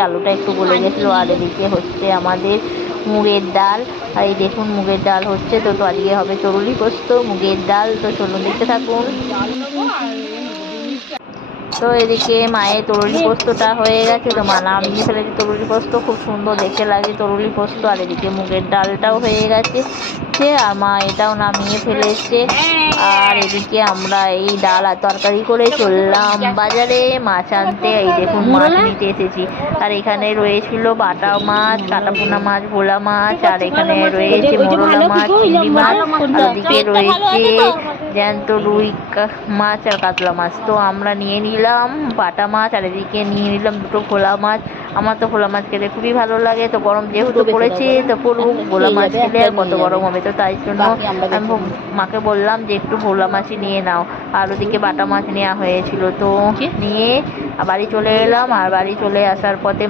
আলুটা একটু গলে গেছিলো। আর এদিকে হচ্ছে আমাদের মুগের ডাল। আর এই দেখুন মুগের ডাল হচ্ছে, তো আজকে হবে তরুলি পোস্ত মুগের ডাল। তো চলুন দেখতে থাকুন। তো এদিকে মায়ের তরুলি পোস্তটা হয়ে গেছে, তো মা নামিয়ে ফেলেছে তরুলি পোস্ত, খুব সুন্দর দেখতে লাগে তরুলি পোস্ত। আর এদিকে মুগের ডালটাও হয়ে গেছে, আর মা এটাও নামিয়ে ফেলেছে। আর এদিকে আমরা এই ডাল আর তরকারি করে চললাম বাজারে মাছ আনতে। এই দেখুন মাছ নিতে এসেছি। আর এখানে রয়েছিল বাটা মাছ, কাটাপোনা মাছ, ভোলা মাছ, আর এখানে রয়েছে মোরলা মাছ, চিংড়ি মাছ, আর ওদিকে রয়েছে জ্যান্ত রুই মাছ আর কাতলা মাছ। তো আমরা নিয়ে নিলাম বাটা মাছ, আর এদিকে নিয়ে নিলাম দুটো ভোলা মাছ। আমার তো ভোলা মাছ খেতে খুবই ভালো লাগে। তো গরম যেহেতু পড়েছে, তো পড়ুক, ভোলা মাছ খেলে আর কত গরম হবে। তো তাই জন্য আমি মাকে বললাম যে একটু ভোলা মাছই নিয়ে নাও। আর ওদিকে বাটা মাছ নেওয়া হয়েছিল, তো নিয়ে বাড়ি চলে এলাম। আর বাড়ি চলে আসার পথে